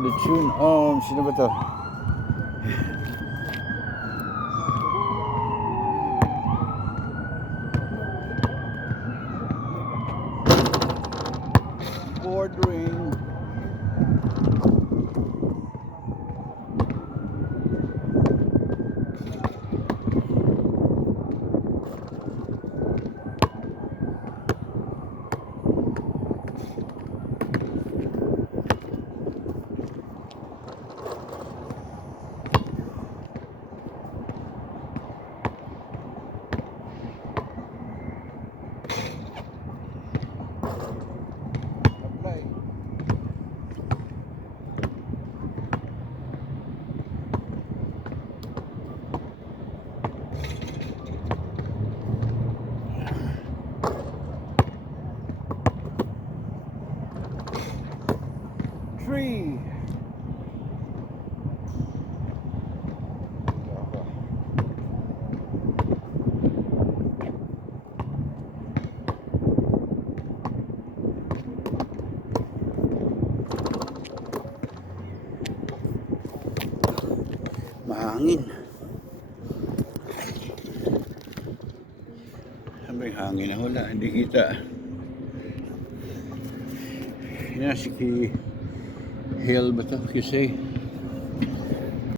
to the tune. Sino ba to? Bordering. Tree. Mahangin. Sabay hangin na wala, hindi kita. Yan si Hill ba ito? You say?